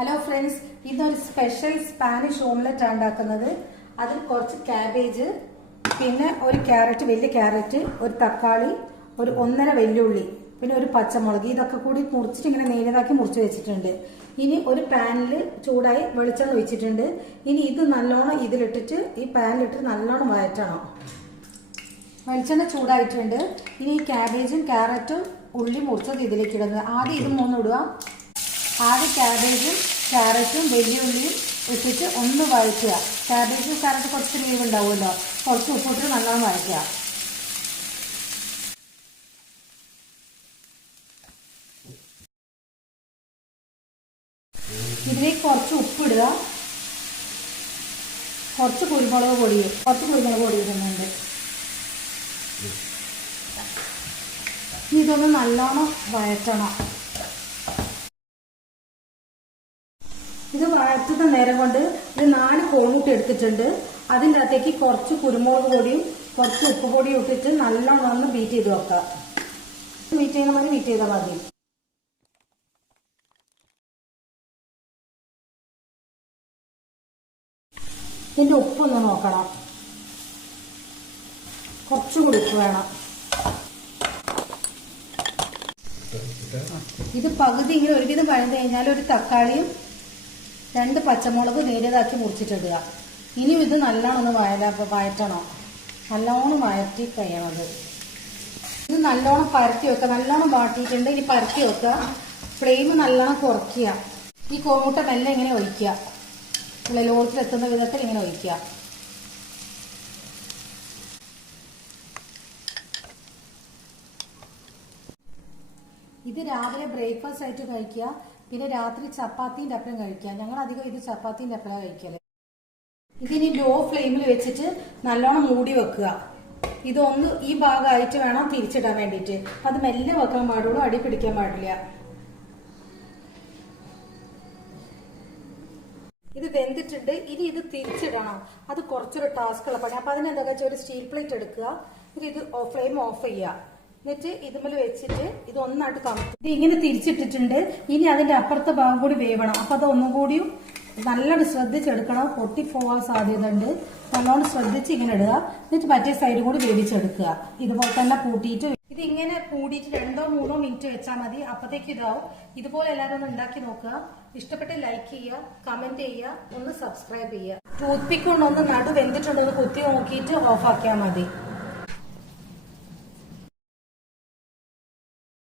Hello friends ഇതൊരു special Spanish omelette ആണ് ഉണ്ടാക്കുന്നത്. അതിൽ കുറച്ച് ക്യാബേജ് പിന്നെ ഒരു ക്യാരറ്റ് വലിയ ക്യാരറ്റ് ഒരു തക്കാളി ഒരു ഒന്നര വെല്ലുള്ളി പിന്നെ ഒരു പച്ചമുളക്. ഇതൊക്കെ കൂടി മുറിച്ചിട്ട് ഇങ്ങനെ നേരിയതാക്കി മുറിച്ച് വെച്ചിട്ടുണ്ട്. ഇനി ഒരു പാനിൽ ചൂടായി വെളിച്ചെണ്ണ ഒഴിച്ചിട്ടുണ്ട്. ഇനി ഇത് നല്ലോണം ഇതിലിട്ടിട്ട് ഈ പാനിലിട്ട് നല്ലോണം വഴറ്റണം. വെളിച്ചെണ്ണ ചൂടായിട്ടുണ്ട്. ഇനി ഈ ക്യാബേജും ക്യാരറ്റും ഉള്ളി മുറിച്ചത് ഇതിലേക്ക് ഇടുന്നത്. ആദ്യം ഇത് മൂന്നിടുക ആദ്യം ക്യാബേജും ക്യാരറ്റും വെല്ലുവിളിയും ഇട്ടിട്ട് ഒന്ന് വഴറ്റുക. ക്യാബേജും ക്യാരറ്റും കുറച്ച് ലീവ് ഉണ്ടാവുമല്ലോ. കുറച്ച് ഉപ്പിട്ട് നല്ലോണം വഴറ്റുക. ഇതിലേക്ക് കുറച്ച് ഉപ്പിടുക കുറച്ച് കുരുമുളക് പൊടി കുറച്ച് കുരുമുളക് പൊടി ഇടുന്നുണ്ട്. ഇതൊന്ന് നല്ലോണം വഴറ്റണം. വഴറ്റുന്ന നേരം കൊണ്ട് ഇത് നാല് കോഴിമുട്ട എടുത്തിട്ടുണ്ട്. അതിന്റെ അകത്തേക്ക് കുറച്ച് കുരുമുളക് പൊടിയും കുറച്ച് ഉപ്പ് പൊടിയും ഇട്ടിട്ട് നല്ലോണം ഒന്ന് ബീറ്റ് ചെയ്ത് വെക്കുക. ബീറ്റ് ചെയ്യുന്ന മതി ബീറ്റ് ചെയ്താൽ മതി. ഇതിന്റെ ഉപ്പൊന്ന് നോക്കണം. കുറച്ചും കൂടി ഉപ്പ് വേണം. ഇത് പകുതി ഇങ്ങനെ ഒരുവിധം വഴന്നു കഴിഞ്ഞാൽ ഒരു തക്കാളിയും രണ്ട് പച്ചമുളക് നേരിയതാക്കി മുറിച്ചിട്ടിടുക. ഇനിയും ഇത് നല്ലോണം ഒന്ന് വയല വയറ്റണം. നല്ലോണം വയറ്റി കഴിയണത്. ഇത് നല്ലോണം പരത്തി വെക്കുക നല്ലോണം വാട്ടിയിട്ടുണ്ട്. ഇനി പരത്തി വെക്കുക ഫ്ലെയിം നല്ലോണം കുറയ്ക്കുക. ഈ കോമൂട്ട മെല്ലെ ഇങ്ങനെ ഒഴിക്കുക. ഉള്ളിലോട്ടിലെത്തുന്ന വിധത്തിൽ ഇങ്ങനെ ഒഴിക്കുക. ഇത് രാവിലെ ബ്രേക്ക്ഫാസ്റ്റ് ആയിട്ട് കഴിക്കുക. പിന്നെ രാത്രി ചപ്പാത്തിന്റെ അപ്പം കഴിക്കാം. ഞങ്ങൾ അധികം ഇത് ചപ്പാത്തിന്റെ അപ്പം കഴിക്കൽ. ഇതിനി ലോ ഫ്ലെയിമിൽ വെച്ചിട്ട് നല്ലോണം മൂടി വെക്കുക. ഇതൊന്ന് ഈ ഭാഗമായിട്ട് വേണം തിരിച്ചിടാൻ വേണ്ടിട്ട്. അത് മെല്ലെ വെക്കാൻ പാടുള്ളൂ അടി പിടിക്കാൻ പാടില്ല. ഇത് വെന്തിട്ടുണ്ട്. ഇനി ഇത് തിരിച്ചിടണം. അത് കുറച്ചൊരു ടാസ്ക് ഉള്ള പണി. അപ്പൊ അതിനെന്താ വെച്ചാൽ ഒരു സ്റ്റീൽ പ്ലേറ്റ് എടുക്കുക. എന്നിട്ട് ഇത് ഫ്ലെയിം ഓഫ് ചെയ്യുക. എന്നിട്ട് ഇതുമ്മൽ വെച്ചിട്ട് ഇത് ഒന്നായിട്ട് കമത്തി ഇത് ഇങ്ങനെ തിരിച്ചിട്ടിട്ടുണ്ട്. ഇനി അതിന്റെ അപ്പുറത്തെ ഭാഗം കൂടി വേവണം. അപ്പൊ അത് ഒന്നും കൂടിയും നല്ലോണം ശ്രദ്ധിച്ചെടുക്കണം. പൊട്ടി പോവാൻ സാധ്യത ഉണ്ട് നല്ലോണം ശ്രദ്ധിച്ച് ഇങ്ങനെ ഇടുക. എന്നിട്ട് മറ്റേ സൈഡ് കൂടി വേവിച്ചെടുക്കുക. ഇതുപോലെ തന്നെ കൂട്ടിയിട്ട് ഇത് ഇങ്ങനെ കൂടിയിട്ട് രണ്ടോ മൂന്നോ മിനിറ്റ് വെച്ചാൽ മതി. അപ്പത്തേക്ക് ഇതാവും. ഇതുപോലെ എല്ലാവരും ഒന്ന് ഉണ്ടാക്കി നോക്കുക. ഇഷ്ടപ്പെട്ട് ലൈക്ക് ചെയ്യുക കമന്റ് ചെയ്യുക ഒന്ന് സബ്സ്ക്രൈബ് ചെയ്യുക. ടൂത്ത് പിക്ക് കൊണ്ടൊന്ന് നടു വെന്തിട്ടുണ്ടോ എന്ന് കുത്തി നോക്കിയിട്ട് ഓഫാക്കിയാൽ മതി.